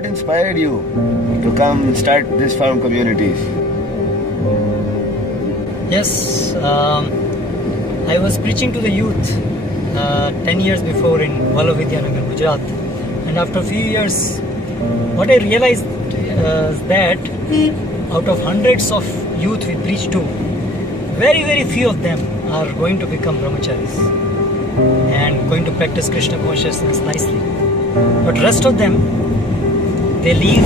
what inspired you to come start this farm communities? Yes, I was preaching to the youth 10 years before in Vallavidhyanagar, Gujarat. And after a few years, what I realized is that out of hundreds of youth we preach to, very, very few of them are going to become brahmacharis and going to practice Krishna consciousness nicely. But rest of them, they leave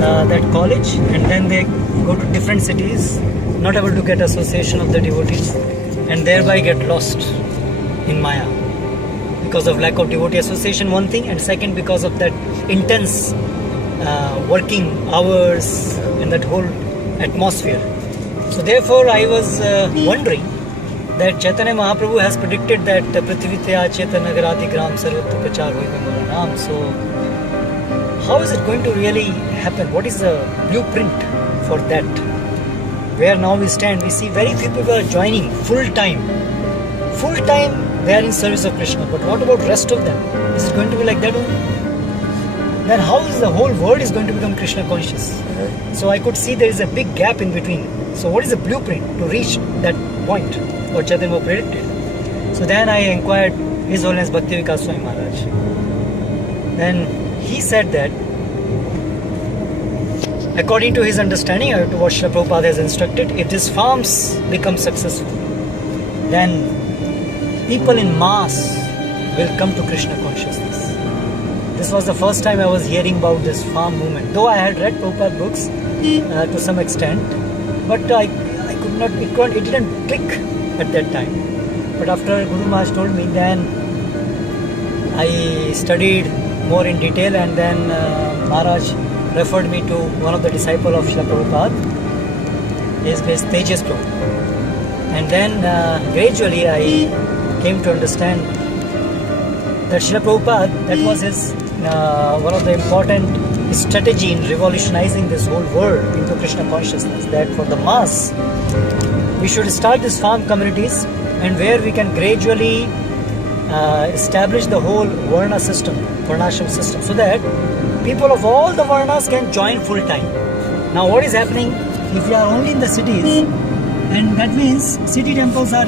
that college and then they go to different cities, not able to get association of the devotees, and thereby get lost in Maya because of lack of devotee association, one thing, and second because of that intense working hours and that whole atmosphere. So therefore I was wondering that Chaitanya Mahaprabhu has predicted that Prithvitya Chaitanagaradi Gram Sarvatra Prachar Hoibe Mora Naam. So how is it going to really happen? What is the blueprint for that? Where now we stand, we see very few people are joining full time. Full time they are in service of Krishna. But what about rest of them? Is it going to be like that only? Then how is the whole world is going to become Krishna conscious? So I could see there is a big gap in between. So what is the blueprint to reach that point? What Chaitanya predicted. So then I inquired His Holiness Bhakti Vikas Swami Maharaj. Then he said that according to his understanding, to what Srila Prabhupada has instructed, if these farms become successful, then people in mass will come to Krishna consciousness. This was the first time I was hearing about this farm movement. Though I had read Prabhupada books to some extent, but I could not, it didn't click at that time. But after Guru Maharaj told me, then I studied more in detail, and then Maharaj referred me to one of the disciples of Srila Prabhupada, his Tejas Prabhu. And then gradually I came to understand that Srila Prabhupada, that was his one of the important strategy in revolutionizing this whole world into Krishna consciousness, that for the mass we should start these farm communities, and where we can gradually establish the whole Varna system, Varnashram system, so that people of all the Varnas can join full time. Now what is happening, if we are only in the cities, and that means city temples are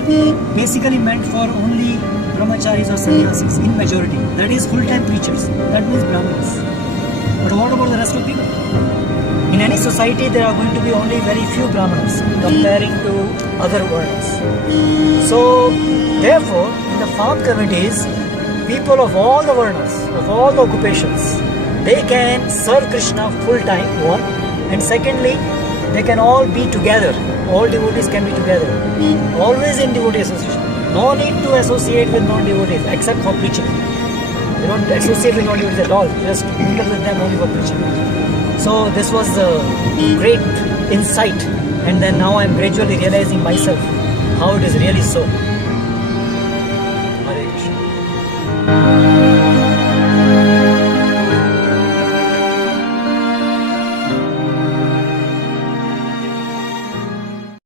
basically meant for only brahmacharis or sannyasis in majority, that is full time preachers, that means brahmanas. But what about the rest of people? In any society there are going to be only very few brahmanas comparing to other varnas. So therefore in the farm communities, people of all the varnas, of all the occupations, they can serve Krishna full time, one, and secondly they can all be together. All devotees can be together, always in devotee association. No need to associate with non-devotees except for preaching. You don't associate with non-devotees at all, just mingle with them only for preaching. So this was a great insight, and then now I am gradually realizing myself how it is really so.